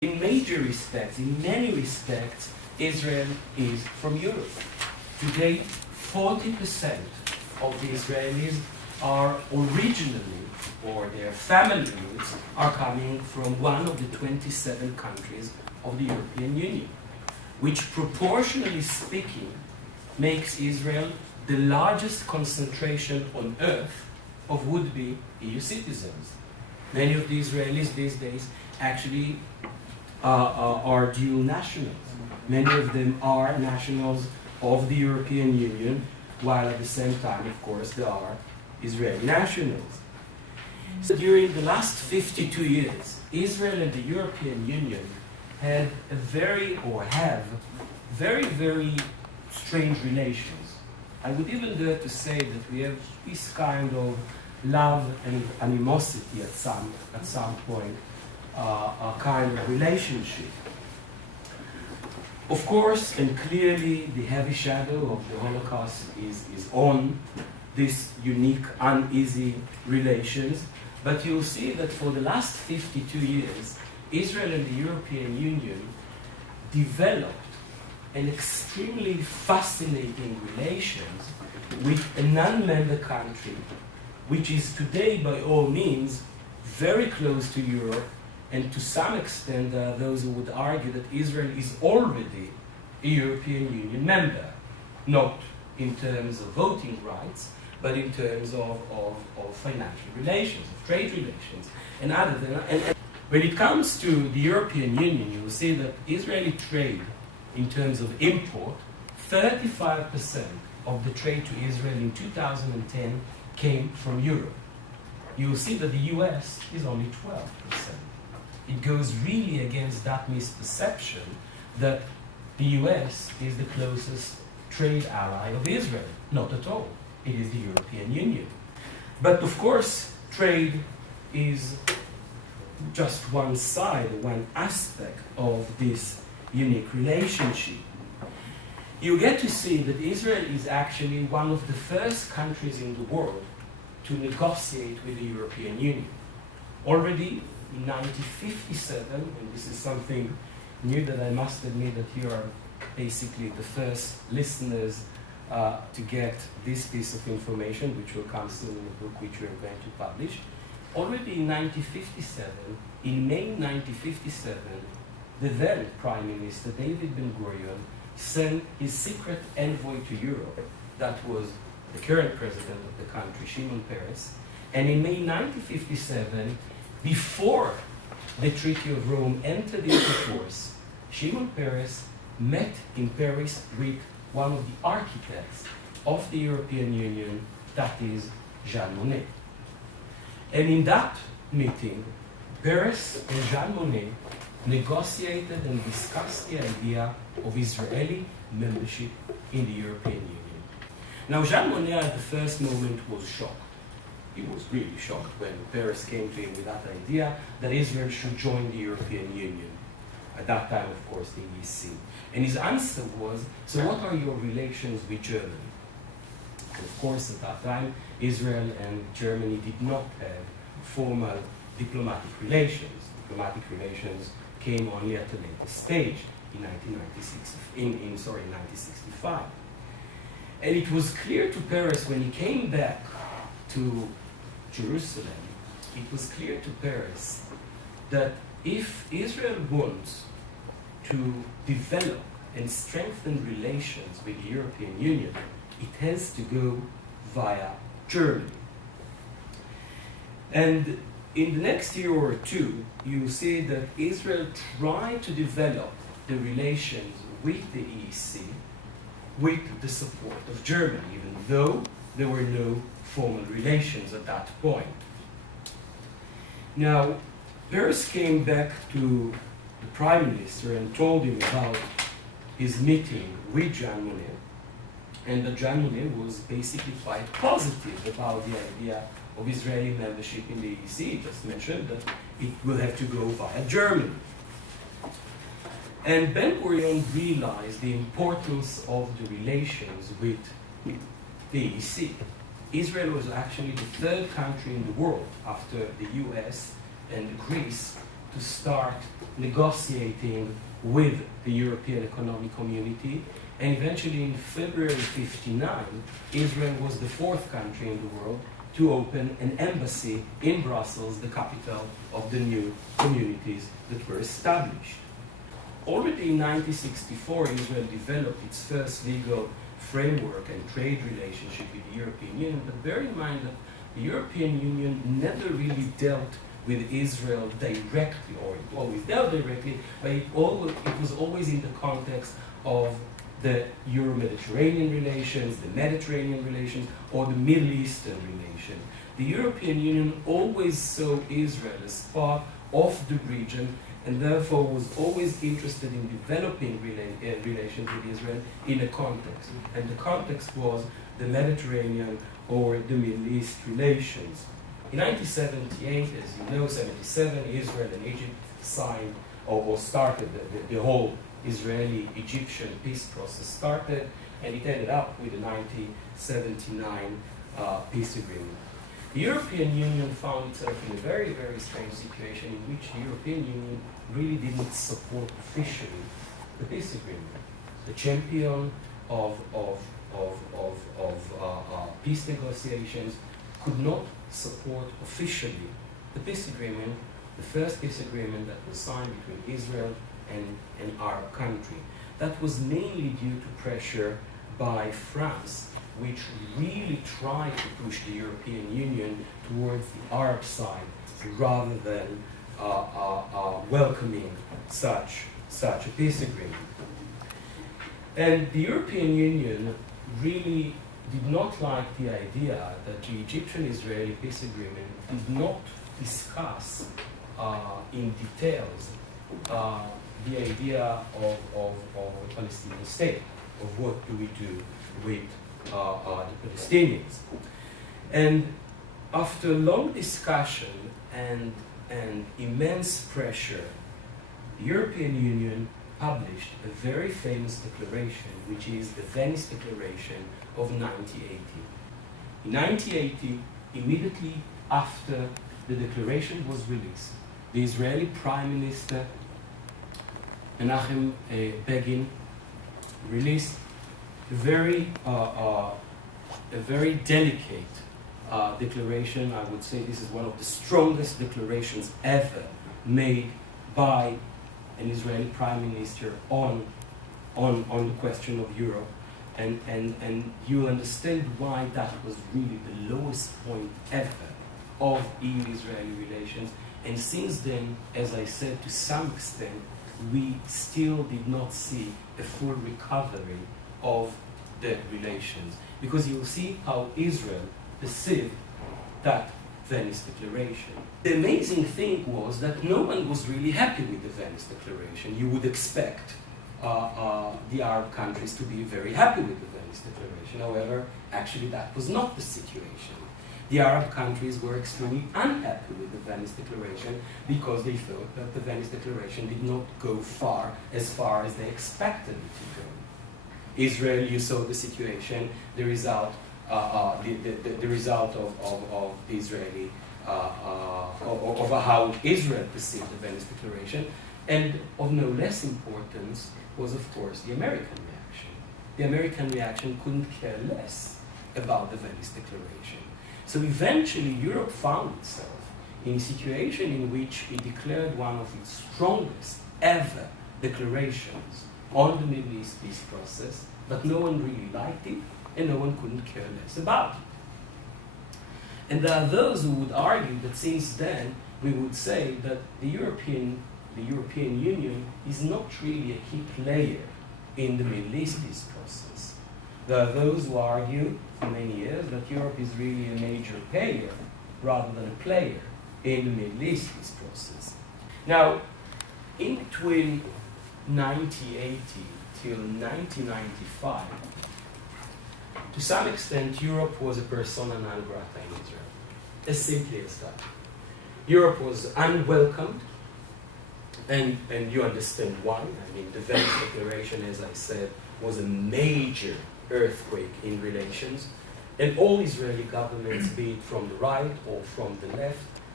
In major respects, in many respects, Israel is from Europe. Today, 40% of the Israelis are originally, or their family roots, are coming from one of the 27 countries of the European Union, which proportionally speaking makes Israel the largest concentration on earth of would-be EU citizens. Many of the Israelis these days actually are dual nationals. Many of them are nationals of the European Union, while at the same time, of course, they are Israeli nationals. So during the last 52 years, Israel and the European Union have very strange relations. I would even dare to say that we have this kind of love and animosity at some point, a kind of relationship. Of course, and clearly, the heavy shadow of the Holocaust is on this unique, uneasy relations. But you'll see that for the last 52 years, Israel and the European Union developed an extremely fascinating relations with a non-member country, which is today, by all means, very close to Europe, and to some extent, there are those who would argue that Israel is already a European Union member, not in terms of voting rights, but in terms of financial relations, of trade relations, and other than. And when it comes to the European Union, you will see that Israeli trade, in terms of import, 35% of the trade to Israel in 2010 came from Europe. You will see that the US is only 12%. It goes really against that misperception that the US is the closest trade ally of Israel. Not at all. It is the European Union. But of course, trade is just one side, one aspect of this unique relationship. You get to see that Israel is actually one of the first countries in the world to negotiate with the European Union. Already in 1957, and this is something new that I must admit that you are basically the first listeners to get this piece of information, which will come soon in the book which we are going to publish. Already in 1957, in May 1957, the then Prime Minister David Ben-Gurion sent his secret envoy to Europe, that was the current president of the country, Shimon Peres, and in May 1957, before the Treaty of Rome entered into force, Shimon Peres met in Paris with one of the architects of the European Union, that is Jean Monnet. And in that meeting, Peres and Jean Monnet negotiated and discussed the idea of Israeli membership in the European Union. Now, Jean Monnet at the first moment was shocked. He was really shocked when Peres came to him with that idea that Israel should join the European Union. At that time, of course, the EEC. And his answer was, so what are your relations with Germany? And of course, at that time, Israel and Germany did not have formal diplomatic relations. Diplomatic relations came only at a later stage in 1965. And it was clear to Peres when he came back to Jerusalem, it was clear to Peres that if Israel wants to develop and strengthen relations with the European Union, it has to go via Germany. And in the next year or two, you see that Israel tried to develop the relations with the EEC with the support of Germany, even though there were no formal relations at that point. Now, Peres came back to the Prime Minister and told him about his meeting with Jean Monnet, and that Jean Monnet was basically quite positive about the idea of Israeli membership in the EEC. He just mentioned that it will have to go via Germany. And Ben-Gurion realized the importance of the relations with the EEC. Israel was actually the third country in the world after the US and Greece to start negotiating with the European Economic Community. And eventually in February 59, Israel was the fourth country in the world to open an embassy in Brussels, the capital of the new communities that were established. Already in 1964, Israel developed its first legal framework and trade relationship with the European Union, but bear in mind that the European Union never really dealt with Israel directly, or it always dealt directly, but it was always in the context of the Euro-Mediterranean relations, the Mediterranean relations, or the Middle Eastern relations. The European Union always saw Israel as part of the region, and therefore was always interested in developing relations with Israel in a context. And the context was the Mediterranean or the Middle East relations. In 1978, as you know, 77, Israel and Egypt signed or started the whole Israeli-Egyptian peace process started, and it ended up with the 1979 peace agreement. The European Union found itself in a very, very strange situation in which the European Union really didn't support officially the peace agreement. The champion of peace negotiations could not support officially the peace agreement, the first peace agreement that was signed between Israel and an Arab country. That was mainly due to pressure by France, which really tried to push the European Union towards the Arab side rather than welcoming such a peace agreement. And the European Union really did not like the idea that the Egyptian-Israeli peace agreement did not discuss in details the idea of a Palestinian state, of what do we do with the Palestinians. And after long discussion and immense pressure, the European Union published a very famous declaration, which is the Venice Declaration of 1980. In 1980, immediately after the declaration was released, the Israeli Prime Minister Menachem Begin released a very delicate declaration. I would say this is one of the strongest declarations ever made by an Israeli Prime Minister on the question of Europe. And you understand why that was really the lowest point ever of EU-Israeli relations. And since then, as I said, to some extent, we still did not see a full recovery of the relations. Because you'll see how Israel perceived that Venice Declaration. The amazing thing was that no one was really happy with the Venice Declaration. You would expect the Arab countries to be very happy with the Venice Declaration. However, actually that was not the situation. The Arab countries were extremely unhappy with the Venice Declaration because they thought that the Venice Declaration did not go far as they expected it to go. Israel, you saw the situation, the result of the Israeli, of how Israel perceived the Venice Declaration, and of no less importance was, of course, the American reaction. The American reaction couldn't care less about the Venice Declaration. So eventually, Europe found itself in a situation in which it declared one of its strongest ever declarations on the Middle East peace process, but no one really liked it, and no one couldn't care less about it. And there are those who would argue that since then, we would say that the European Union is not really a key player in the Middle East peace process. There are those who argue for many years that Europe is really a major player rather than a player in the Middle East peace process. Now, in between 1980 till 1995, to some extent, Europe was a persona non grata in Israel. As simply as that. Europe was unwelcomed, and you understand why. I mean, the Venice Declaration, as I said, was a major earthquake in relations, and all Israeli governments, be it from the right or from the left,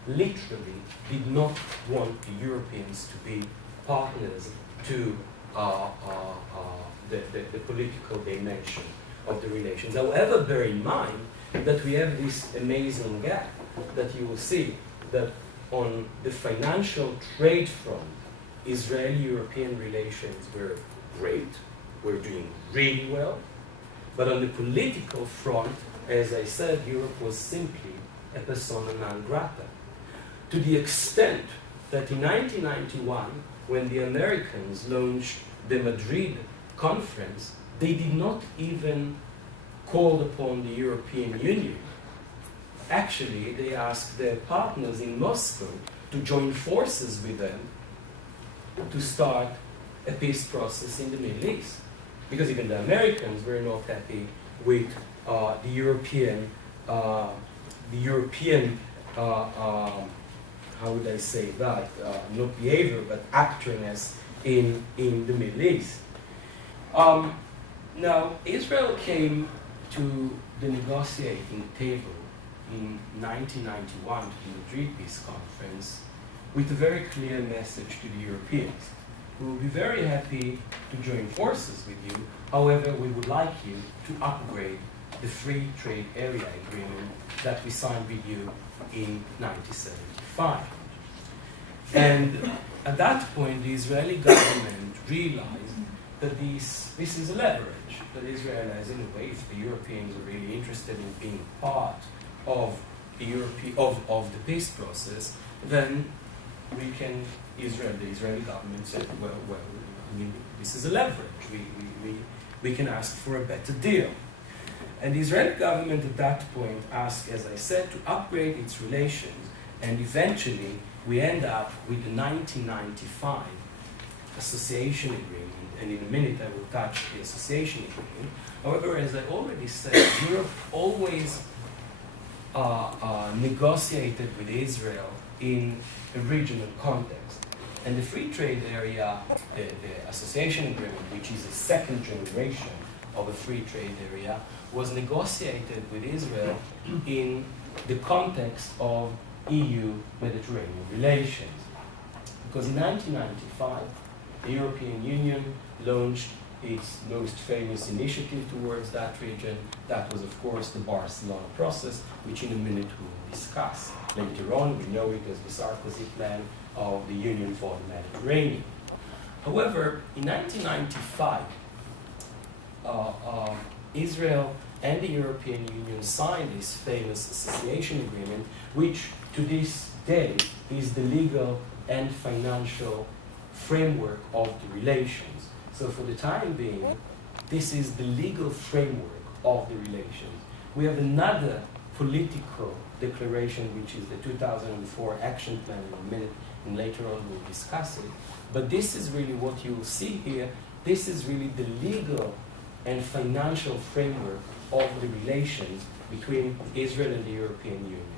literally did not want the Europeans to be partners to the political dimension of the relations. However, bear in mind that we have this amazing gap that you will see that on the financial trade front, Israeli-European relations were great, were doing really well, but on the political front, as I said, Europe was simply a persona non grata. To the extent that in 1991, when the Americans launched the Madrid conference, they did not even call upon the European Union. Actually, they asked their partners in Moscow to join forces with them to start a peace process in the Middle East. Because even the Americans were not happy with the European, how would I say that, not behavior, but actorness in the Middle East. Now, Israel came to the negotiating table in 1991 to the Madrid Peace Conference with a very clear message to the Europeans. We will be very happy to join forces with you, however, we would like you to upgrade the free trade area agreement that we signed with you in 1975. And at that point, the Israeli government realized that this is a leverage that Israel has in a way. If the Europeans are really interested in being part of the peace process, then we can, the Israeli government said, well, I mean, this is a leverage. We can ask for a better deal. And the Israeli government at that point asked, as I said, to upgrade its relations, and eventually we end up with the 1995 association agreement, and in a minute I will touch the association agreement. However, as I already said, Europe always negotiated with Israel in a regional context. And the free trade area, the association agreement, which is a second generation of a free trade area, was negotiated with Israel in the context of EU-Mediterranean relations. Because in 1995, the European Union launched its most famous initiative towards that region. That was, of course, the Barcelona process, which in a minute we will discuss. Later on, we know it as the Sarkozy plan of the Union for the Mediterranean. However, in 1995, Israel and the European Union signed this famous association agreement, which to this day is the legal and financial framework of the relations. So for the time being, this is the legal framework of the relations. We have another political declaration, which is the 2004 action plan in a minute, and later on we'll discuss it. But this is really what you will see here. This is really the legal and financial framework of the relations between Israel and the European Union.